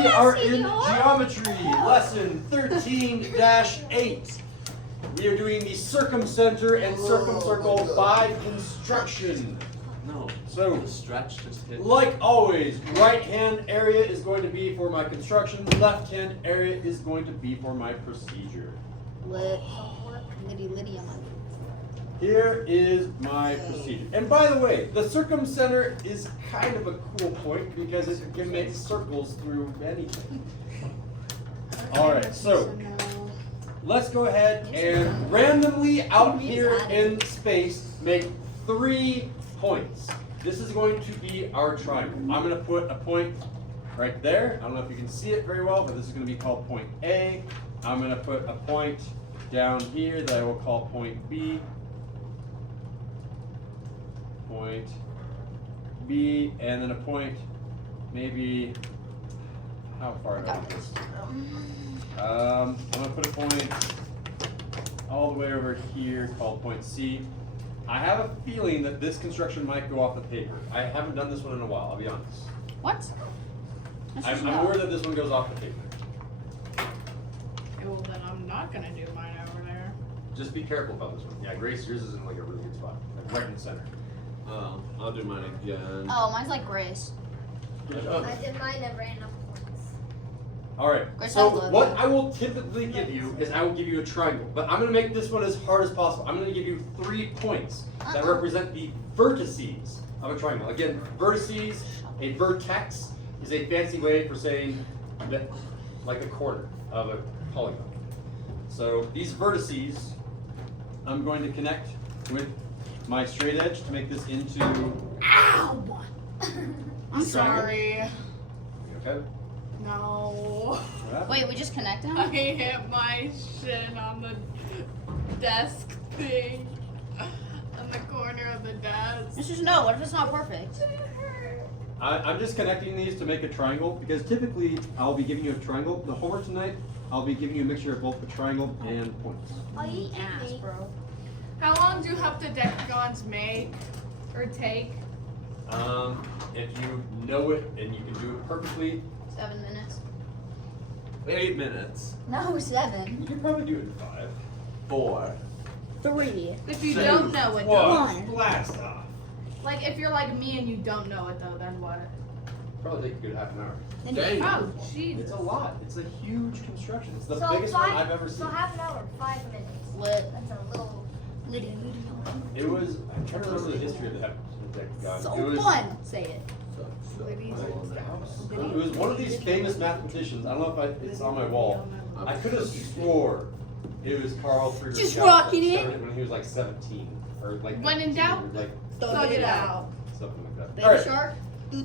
We are in geometry, lesson 13-8. We are doing the circumcenter and circumcircle by construction. No. So, stretch just hit. like always, right hand area is going to be for my construction, left hand area is going to be for my procedure. Litty on. Here is my procedure. And by the way, the circumcenter is kind of a cool point because it can make circles through anything. Alright, so let's go ahead and randomly out here in space make 3 points. This is going to be our triangle. I'm going to put a point right there. I don't know if you can see it very well, but this is going to be called point A. I'm going to put a point down here that I will call point B. Point B, and then a point, maybe, how far down this? I'm going to put a point all the way over here called point C. I have a feeling that this construction might go off the paper. I haven't done this one in a while, I'll be honest. What? I'm worried that this one goes off the paper. Well, then I'm not going to do mine over there. Just be careful about this one. Yeah, Grace, yours is in like a really good spot, like right in the center. I'll do mine again. Oh, mine's like Grace. I did mine at random points. Alright, Grace so has what I will typically give you is I will give you a triangle, but I'm going to make this one as hard as possible. I'm going to give you 3 points that represent the vertices of a triangle. Again, vertices, a vertex, is a fancy way for saying that, like a corner of a polygon. So these vertices, I'm going to connect with my straight edge to make this into. Ow! I'm sorry. You okay? No. Wait, we just connected I them? hit my shit on the desk thing. On the corner of the desk. It's just no, what if it's not perfect? I'm just connecting these to make a triangle because typically I'll be giving you a triangle. The homework tonight, I'll be giving you a mixture of both the triangle and points. Oh, you Ass, bro. How long do you have the decagons make or take? If you know it and you can do it perfectly, 7 minutes. 8 minutes. No, 7. you can probably do it in 5. 4. 3. If you 2, don't know it, though. 1. Blast off. Like if you're like me and you don't know it though, then what? Probably take a good half an hour. Dang. Oh, jeez. It's a lot. It's a huge construction. It's the So biggest one I've ever seen. So half an hour, 5 minutes. Lit. That's a little. Litty. It was. I'm trying to remember the history of the decagon. So It was. fun. Say it. It was one of these famous mathematicians. I don't know if it's on my wall. I could have swore it was Carl Friedrich Just Gauss rocking that it. started when he was like 17 or like. When in 19, doubt, or, like Thug it out. something like that. Baby All right. shark.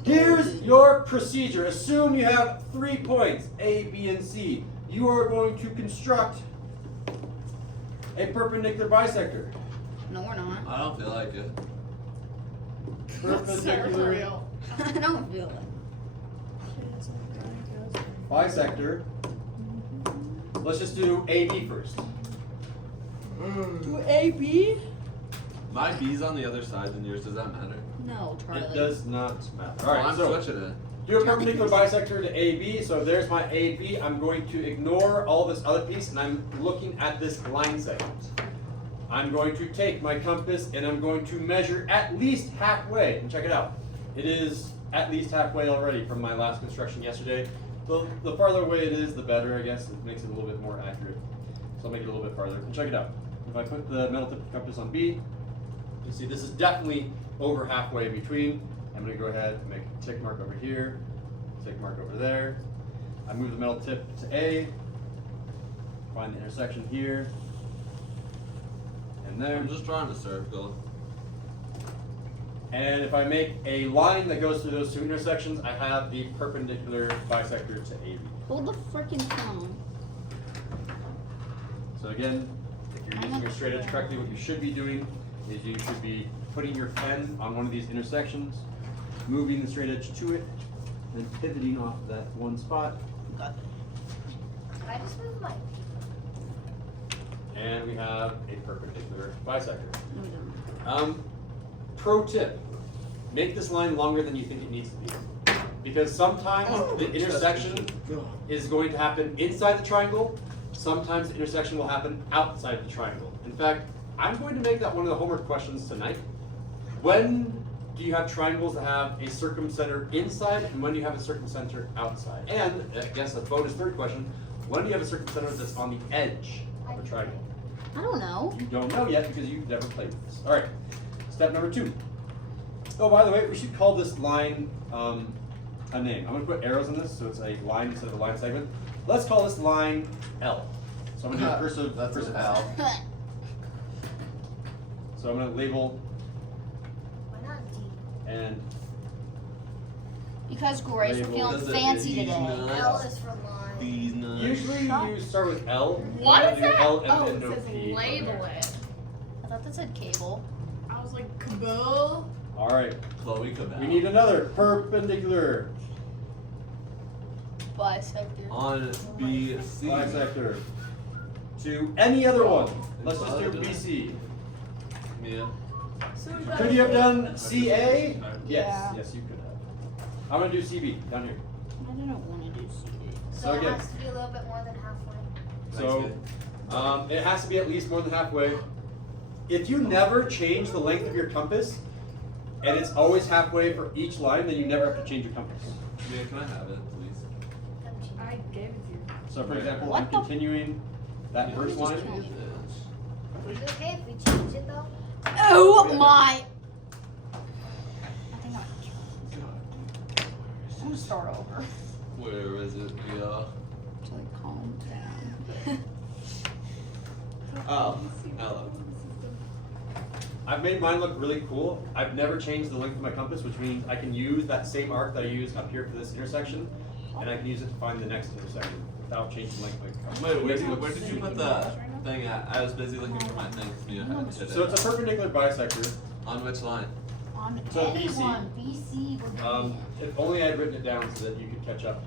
Here's your procedure. Assume you have 3 points, A, B, and C. You are going to construct a perpendicular bisector. No, we're not. I don't feel like it. For Perpendicular real. I don't feel it. bisector. Let's just do AB first. Do A, B? My B's on the other side than yours. Does that matter? No, Charlie. It does not matter. All Well, right, I'm so switching it. do a perpendicular bisector to AB. So there's my AB. I'm going to ignore all this other piece, and I'm looking at this line segment. I'm going to take my compass, and I'm going to measure at least halfway. And check it out. It is at least halfway already from my last construction yesterday. The farther away it is, the better, I guess. It makes it a little bit more accurate. So I'll make it a little bit farther. And check it out. If I put the metal tip of the compass on B, you see this is definitely over halfway between. I'm going to go ahead and make a tick mark over here, tick mark over there. I move the metal tip to A, find the intersection here, and there. I'm just drawing a circle. And if I make a line that goes through those 2 intersections, I have the perpendicular bisector to AB. Hold the freaking phone. So again, if you're using your straight edge correctly, what you should be doing is you should be putting your pen on one of these intersections, moving the straight edge to it, and pivoting off that one spot. I just moved my. And we have a perpendicular bisector. No, we don't. Pro tip, make this line longer than you think it needs to be. Because sometimes the intersection is going to happen inside the triangle, sometimes the intersection will happen outside the triangle. In fact, I'm going to make that one of the homework questions tonight. When do you have triangles that have a circumcenter inside, and when do you have a circumcenter outside? And I guess a bonus third question, when do you have a circumcenter that's on the edge of a triangle? I don't know. You don't know yet because you've never played with this. All right, step number 2. Oh, by the way, we should call this line a name. I'm going to put arrows in this so it's a line instead of a line segment. Let's call this line L. So I'm going to do cursive. That's cursive an L. So I'm going to label Why not D? and Because Grace, we're Label. feeling Does it fancy use today. nuts? L is for line. These nuts. usually you start with L. What You is do that? L and Oh, then it no says P from label there. it. I thought that said cable. I was like, Kabul. All right, Chloe Cabell. we need another perpendicular Bisector. On BC. bisector to any other one. Let's just do BC. Yeah. Could you have done CA? Yes, Yeah. yes, you could have. I'm gonna do CB down here. I didn't want to do CD. So So it again- has to be a little bit more than halfway. So, it has to be at least more than halfway. If you never change the length of your compass, and it's always halfway for each line, then you never have to change your compass. Mia, can I have it, please? I gave it to you. So for example, What I'm the- continuing that Yeah, first just line. kill me. Is it okay if we change it though? Oh my! I think I'm gonna start over. Where is it, Mia? So like calm down. Oh, hello. I've made mine look really cool. I've never changed the length of my compass, which means I can use that same arc that I use up here for this intersection, and I can use it to find the next intersection without changing the length of my compass. Where did you put the thing at? I was busy looking for my thing. Mia had to hit So it. it's a perpendicular bisector. On which line? On So anyone, BC, we're doing If only I had written it down so that you could catch up.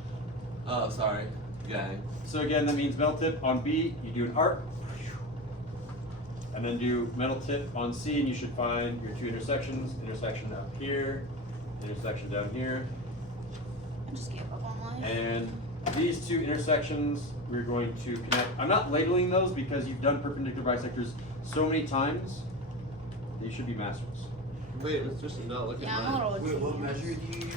Oh, sorry. Gang. So again, that means metal tip on B, you do an arc, and then do metal tip on C, and you should find your 2 intersections. Intersection up here, intersection down here, I just gave up on life. and these 2 intersections we're going to connect. I'm not labeling those because you've done perpendicular bisectors so many times. They should be masters. Wait, it's just not looking Yeah, I'm a little Wait, what confused. measure do you use?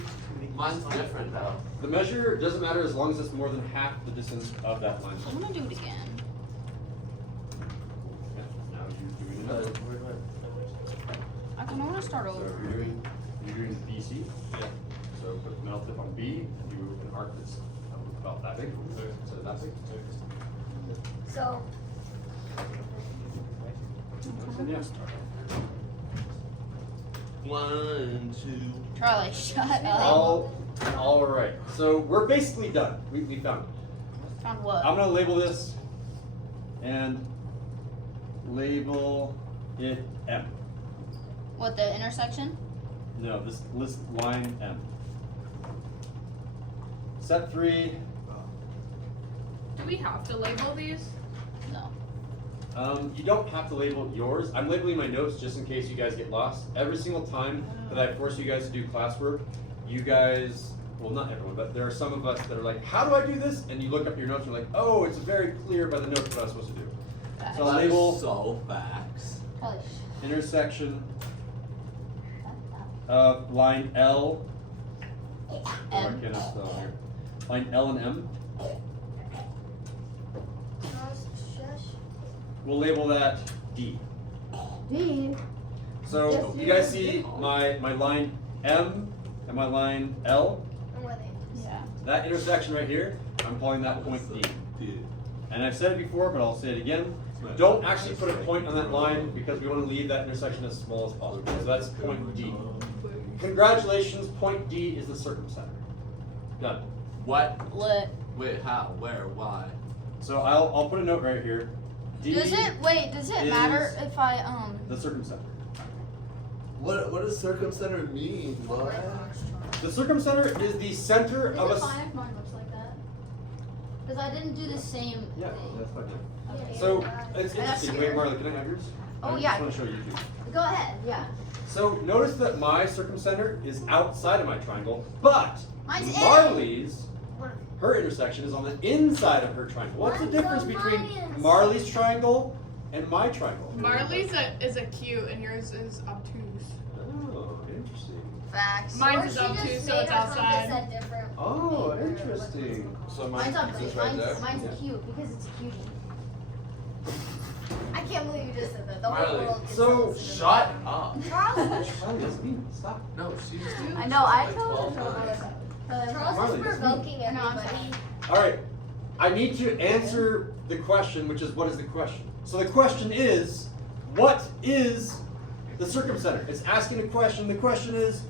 Mine's different though. The measure doesn't matter as long as it's more than half the distance of that line. I'm gonna do it again. Yeah, now you're doing another. I wanna start So over. you're doing BC. Yeah. So put the metal tip on B and do an arc that's about that big instead of that big. So And yeah. 1, 2. Charlie, shut up. All right. So we're basically done. We found it. On what? I'm gonna label this and label it M. What, the intersection? No, this list line M. Step 3. Do we have to label these? No. You don't have to label yours. I'm labeling my notes just in case you guys get lost. Every single time that I force you guys to do classwork, you guys, well not everyone, but there are some of us that are like, how do I do this? And you look up your notes and you're like, oh, it's very clear by the notes what I was supposed to do. So I'll That is label so facts. Charlie, intersection of line L. Oh, I M. cannot spell here. Line L and M. shush. We'll label that D. D. So you guys see my line M and my line L? And where they Yeah. That intersection right here, I'm calling that point D. And I've said it before, but I'll say it again. Don't actually put a point on that line because we want to leave that intersection as small as possible. So that's point D. Congratulations, point D is the circumcenter. Done. What? Lit. Wait, how? Where? Why? So I'll put a note right here. D Does it matter is if I, the circumcenter. What does circumcenter mean? What? The circumcenter is the center of a. if mine looks like that? Because I didn't do the same Yeah, thing. that's fine. Okay. So it's That's interesting. weird. Wait, Marla, can I have yours? Oh, I yeah. just want to show you too. Go ahead, yeah. So notice that my circumcenter is outside of my triangle, but Mine's Marley's, her intersection is on the inside of her triangle. What's the Mine's difference on between mine. Marley's triangle and my triangle? Marley's is a cute and yours is obtuse. Oh, interesting. Facts. Mine's Or is she obtuse, just so made it's her compass outside. at different Oh, or interesting. So Mine's mine's obtuse. is right there. Mine's Yeah. cute because it's a cutie. I can't believe you just said that. The whole Marley, world gets so listen to Shut that. up. Charles, Marley, that's mean. Stop. No, she's. I know, I like told 12 her. times. Charles Marley, is that's provoking No, I'm everybody. All right. I need to answer the question, which is what is the question? So the question is, what is the circumcenter? It's asking a question. The question is,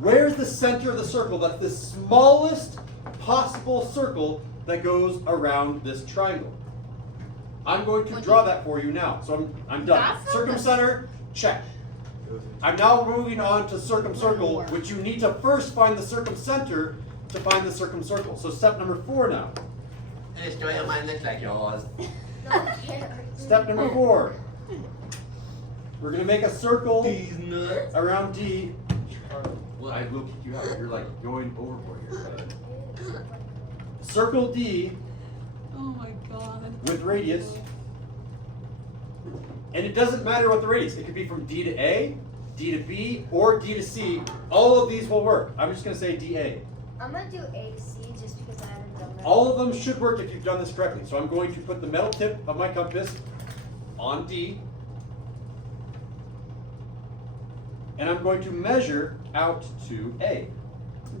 where's the center of the circle? That's the smallest possible circle that goes around this triangle. I'm going to draw that for you now. So I'm done. That's not Circumcenter, check. I'm now moving on to circumcircle, which you need to first find the circumcenter to find the circumcircle. So step number 4 now. Hey, Joya, mine looks like yours. No one cares. Step number 4. We're gonna make a circle These nuts. around D. What? I will kick you out. You're like going overboard here. Circle D Oh my god. with radius. And it doesn't matter what the radius. It could be from D to A, D to B, or D to C. All of these will work. I'm just gonna say DA. I'm gonna do A to C just because I haven't done that. All of them should work if you've done this correctly. So I'm going to put the metal tip of my compass on D. And I'm going to measure out to A.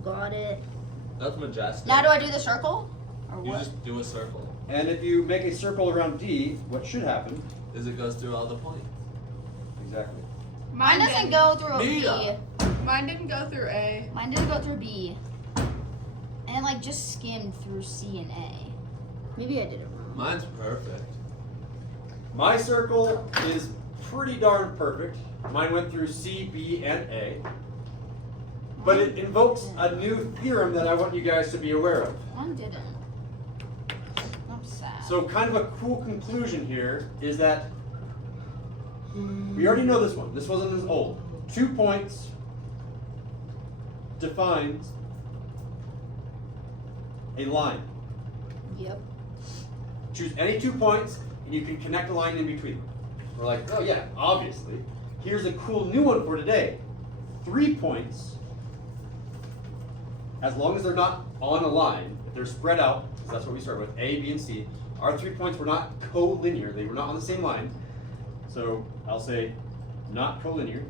Got it. That's majestic. Now do I do the circle? Or You what? just do a circle. And if you make a circle around D, what should happen? Is it goes through all the points. Exactly. Mine doesn't didn't. go through Mia. B. Mine didn't go through A. Mine didn't go through B. And it like just skimmed through C and A. Maybe I did it wrong. Mine's perfect. My circle is pretty darn perfect. Mine went through C, B, and A. But it invokes a new theorem that I want you guys to be aware of. Mine didn't. I'm sad. So kind of a cool conclusion here is that we already know this one. This wasn't as old. 2 points defines a line. Yep. Choose any 2 points and you can connect a line in between them. We're like, oh yeah, obviously. Here's a cool new one for today. 3 points, as long as they're not on a line, if they're spread out, because that's what we start with, A, B, and C. Our 3 points were not collinear, they were not on the same line. So I'll say not collinear.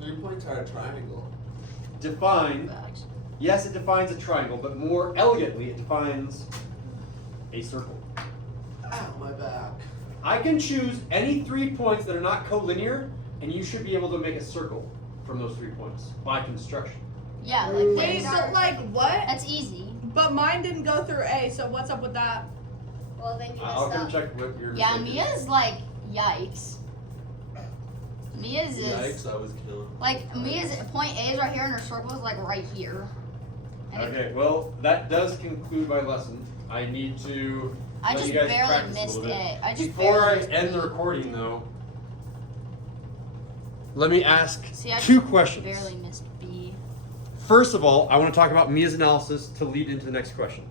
3 points are a triangle. Define, Facts. yes, it defines a triangle, but more elegantly, it defines a circle. Ow, my back. I can choose any 3 points that are not collinear, and you should be able to make a circle from those 3 points by construction. Yeah, like Wait, this. so like what? That's easy. But mine didn't go through A, so what's up with that? Well, then you I'll messed come up. check what your Yeah, mistake is. Mia's like, yikes. Mia's is, Yikes, I was killing. like, Mia's point A is right here and her circle is like right here. And it- Okay, well, that does conclude my lesson. I need to I let just you guys barely practice a missed little bit. A. I just Before I barely missed end the A. recording, though, let me ask See, I 2 just questions. barely missed B. First of all, I want to talk about Mia's analysis to lead into the next question.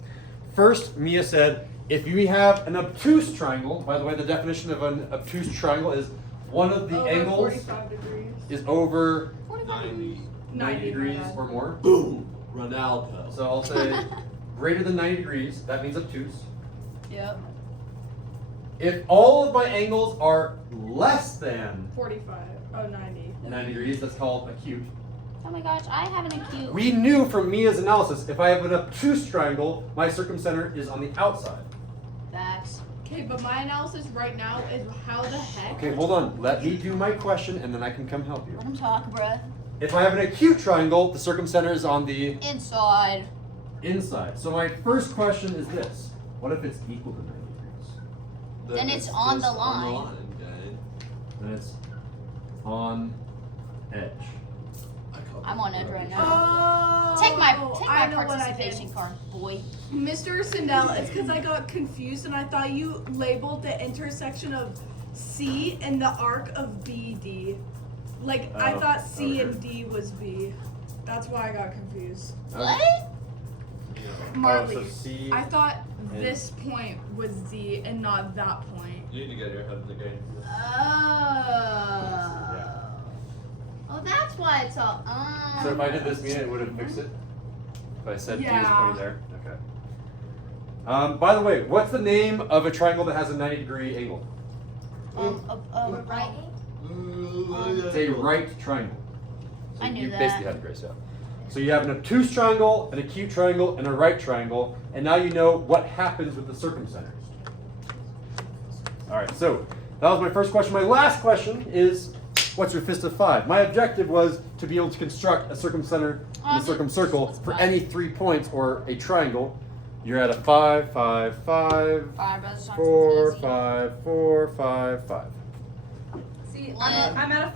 First, Mia said, if you have an obtuse triangle, by the way, the definition of an obtuse triangle is one of the Over angles 45 degrees. is over 90. 90 degrees my bad. or more. Boom! Ronaldo. So I'll say greater than 90 degrees, that means obtuse. Yep. If all of my angles are less than 45. Oh, 90. 90 degrees, that's called acute. Oh my gosh, I have an acute. We knew from Mia's analysis, if I have an obtuse triangle, my circumcenter is on the outside. Facts. Okay, but my analysis right now is how the heck? Okay, hold on. Let me do my question and then I can come help you. Let him talk, bruh. If I have an acute triangle, the circumcenter is on the Inside. inside. So my first question is this. What if it's equal to 90 degrees? Then it's on just the line. gang. Then it's on edge. I call I'm it on edge garbage. right now. Oh, Take my I know what I participation did. card, boy. Mr. Sindel, it's because I got confused and I thought you labeled the intersection of C and the arc of BD. Like, I Oh, thought C okay. and D was B. That's why I got confused. What? Marley, so C. I thought and- this point was Z and not that point. You need to get your head in the game. Oh. Oh, that's why it's all. So if I did this, Mina, it would have fixed it? If I said D is Yeah. pointing there? Okay. By the way, what's the name of a triangle that has a 90-degree angle? Right? It's a right triangle. So I knew you that. basically have Grace, yeah. So you have an obtuse triangle, an acute triangle, and a right triangle, and now you know what happens with the circumcenters. All right, so that was my first question. My last question is, what's your fist of 5? My objective was to be able to construct a circumcenter and a circumcircle for any 3 points or a triangle. You're at a 5, 5, 5, 4, 5, 4, 5, 5. See, One. I'm at a